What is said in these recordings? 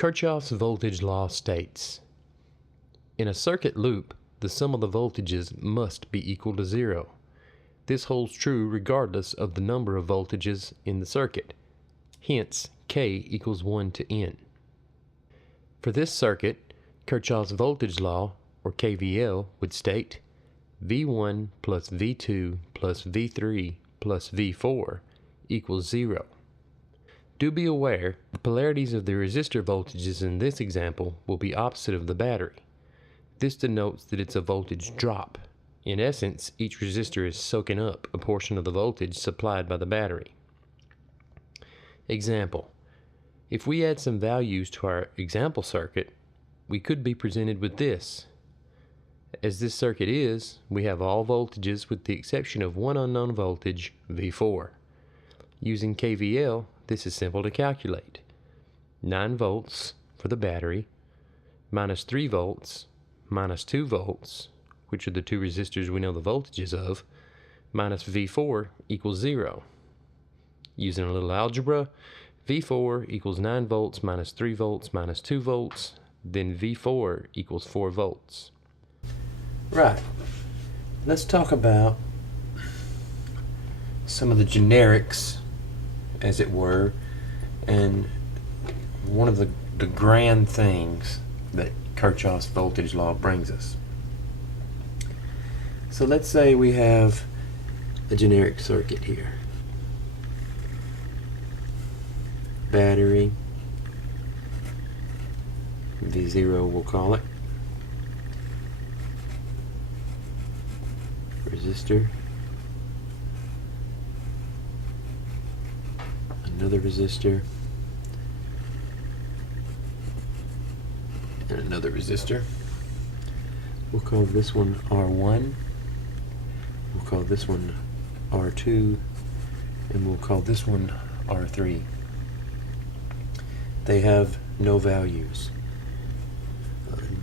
Kirchoff's voltage law states, in a circuit loop, the sum of the voltages must be equal to 0. This holds true regardless of the number of voltages in the circuit. Hence, K equals 1 to N. For this circuit, Kirchoff's voltage law, or KVL, would state V1 plus V2 plus V3 plus V4 equals 0. Do be aware, the polarities of the resistor voltages in this example will be opposite of the battery. This denotes that it's a voltage drop. In essence, each resistor is soaking up a portion of the voltage supplied by the battery. Example: if we add some values to our example circuit, we could be presented with this. As this circuit is, we have all voltages with the exception of one unknown voltage, V4. Using KVL, this is simple to calculate. 9 volts for the battery, minus 3 volts, minus 2 volts, which are the two resistors we know the voltages of, minus V4 equals 0. Using a little algebra, V4 equals 9 volts minus 3 volts minus 2 volts, then V4 equals 4 volts. Right. Let's talk about some of the generics, as it were, and one of the grand things that Kirchoff's voltage law brings us. So let's say we have a generic circuit here. Battery, V0 we'll call it. Resistor. Another resistor. And another resistor. We'll call this one R1. We'll call this one R2. And we'll call this one R3. They have no values.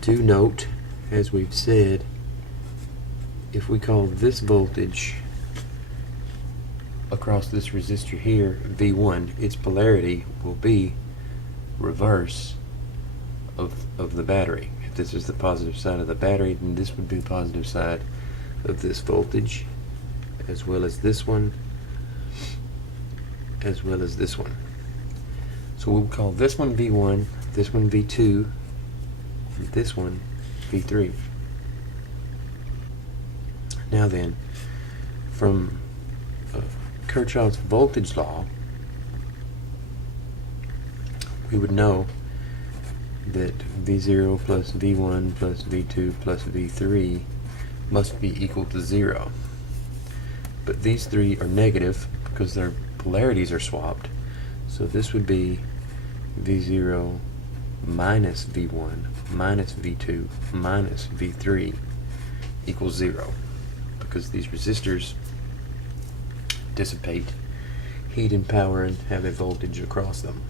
Do note, as we've said, if we call this voltage across this resistor here V1, its polarity will be reverse of the battery. If this is the positive side of the battery, then this would be the positive side of this voltage, as well as this one, as well as this one. So we'll call this one V1, this one V2, and this one V3. Now then, from Kirchoff's voltage law, we would know that V0 plus V1 plus V2 plus V3 must be equal to 0. But these three are negative because their polarities are swapped. So this would be V0 minus V1 minus V2 minus V3 equals 0, because these resistors dissipate heat and power and have a voltage across them.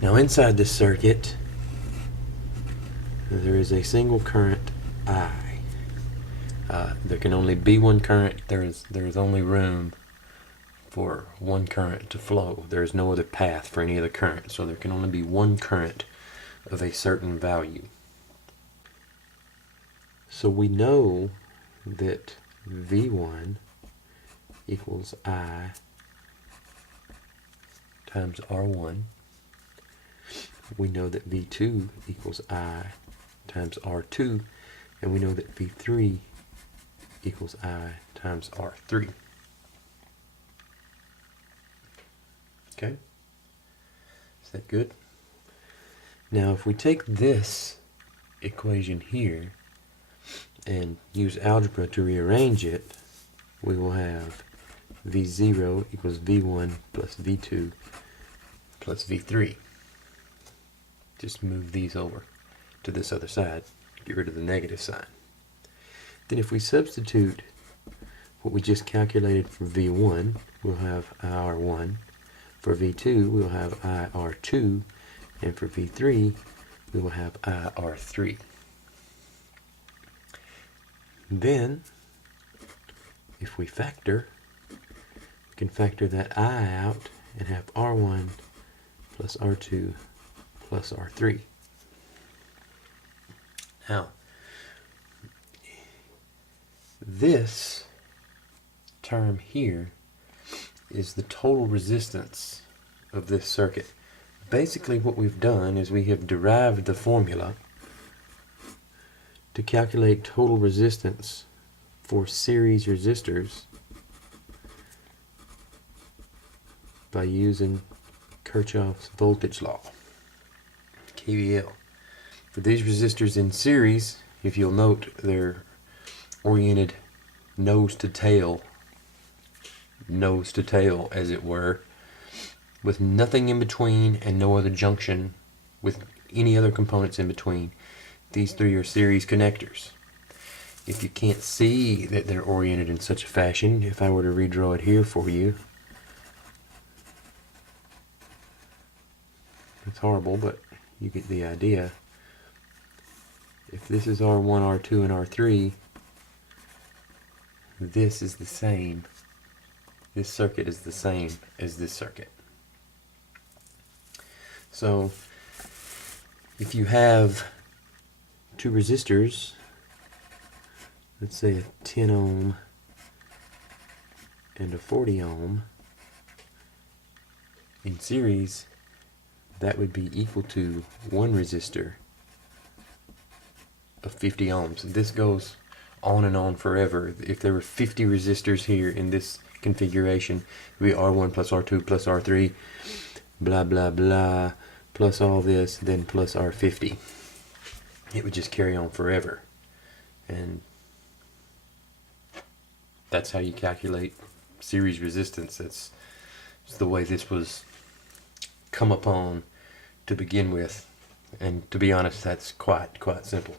Now inside this circuit there is a single current I. There can only be one current. There is only room for one current to flow. There is no other path for any other current, so there can only be one current of a certain value. So we know that V1 equals I times R1. We know that V2 equals I times R2, and we know that V3 equals I times R3. Okay? Is that good? Now if we take this equation here and use algebra to rearrange it, we will have V0 equals V1 plus V2 plus V3. Just move these over to this other side, get rid of the negative sign. Then if we substitute what we just calculated for V1, we'll have IR1. For V2, we'll have IR2. And for V3, we will have IR3. Then, if we factor, we can factor that I out and have R1 plus R2 plus R3. Now, this term here is the total resistance of this circuit. Basically what we've done is we have derived the formula to calculate total resistance for series resistors by using Kirchoff's voltage law, KVL. For these resistors in series, if you'll note, they're oriented nose to tail as it were, with nothing in between and no other junction with any other components in between. These three are series connectors. If you can't see that they're oriented in such a fashion, if I were to redraw it here for you, it's horrible, but you get the idea. If this is R1, R2, and R3, this is the same. This circuit is the same as this circuit. So, if you have two resistors, let's say a 10 ohm and a 40 ohm, in series, that would be equal to one resistor of 50 ohms. This goes on and on forever. If there were 50 resistors here in this configuration, it would be R1 plus R2 plus R3, blah blah blah, plus all this, then plus R50. It would just carry on forever. And that's how you calculate series resistance. That's the way this was come upon to begin with. And to be honest, that's quite simple.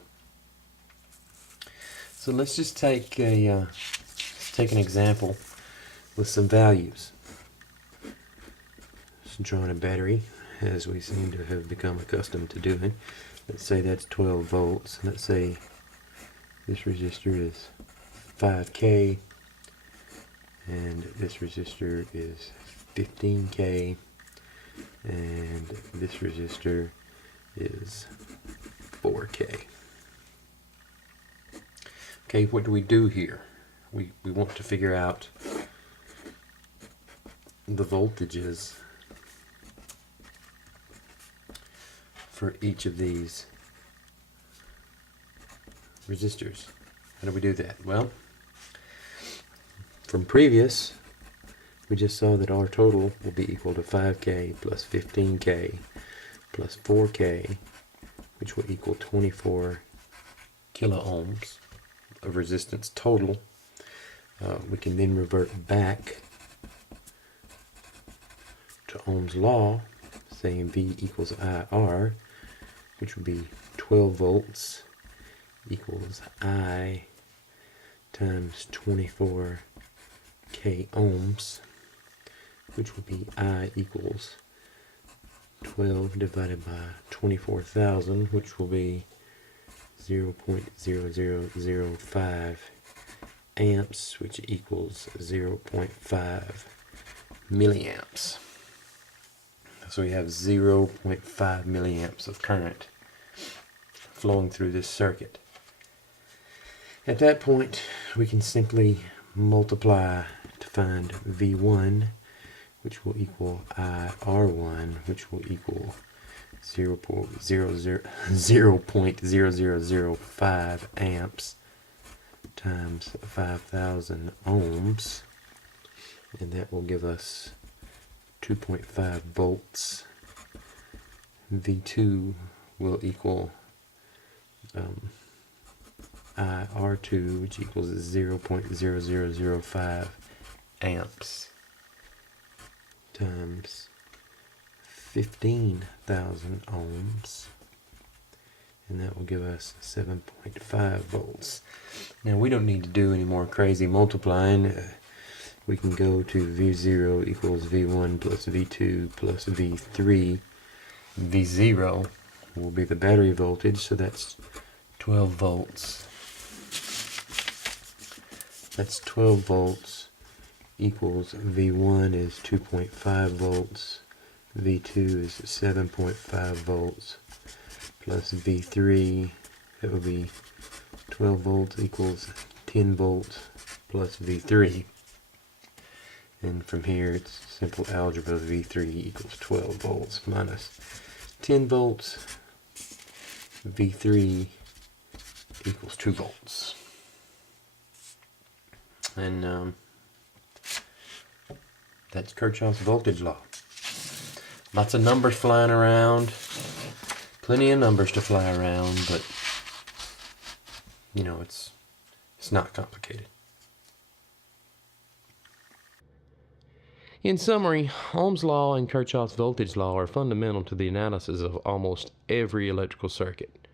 So let's just take an example with some values. Just drawing a battery, as we seem to have become accustomed to doing. Let's say that's 12 volts. Let's say this resistor is 5K, and this resistor is 15K, and this resistor is 4K. Okay, what do we do here? We want to figure out the voltages for each of these resistors. How do we do that? Well, from previous, we just saw that our total will be equal to 5K plus 15K plus 4K, which will equal 24 kilo ohms of resistance total. We can then revert back to Ohm's law, saying V equals IR, which would be 12 volts equals I times 24 K ohms, which would be I equals 12 divided by 24,000, which will be 0.0005 amps, which equals 0.5 milliamps. So we have 0.5 milliamps of current flowing through this circuit. At that point, we can simply multiply to find V1, which will equal IR1, which will equal 0.0005 amps times 5,000 ohms, and that will give us 2.5 volts. V2 will equal IR2, which equals 0.0005 amps times 15,000 ohms, and that will give us 7.5 volts. Now we don't need to do any more crazy multiplying. We can go to V0 equals V1 plus V2 plus V3. V0 will be the battery voltage, so that's 12 volts. That's 12 volts equals V1 is 2.5 volts V2 is 7.5 volts plus V3, that would be 12 volts equals 10 volts plus V3. And from here it's simple algebra. V3 equals 12 volts minus 10 volts. V3 equals 2 volts. And that's Kirchoff's voltage law. Lots of numbers flying around. Plenty of numbers to fly around, but you know, it's not complicated. In summary, Ohm's law and Kirchoff's voltage law are fundamental to the analysis of almost every electrical circuit.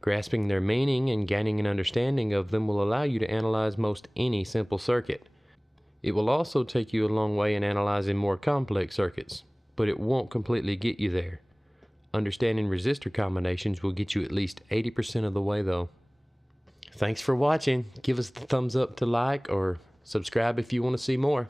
Grasping their meaning and gaining an understanding of them will allow you to analyze most any simple circuit. It will also take you a long way in analyzing more complex circuits, but it won't completely get you there. Understanding resistor combinations will get you at least 80% of the way though. Thanks for watching. Give us the thumbs up to like or subscribe if you want to see more.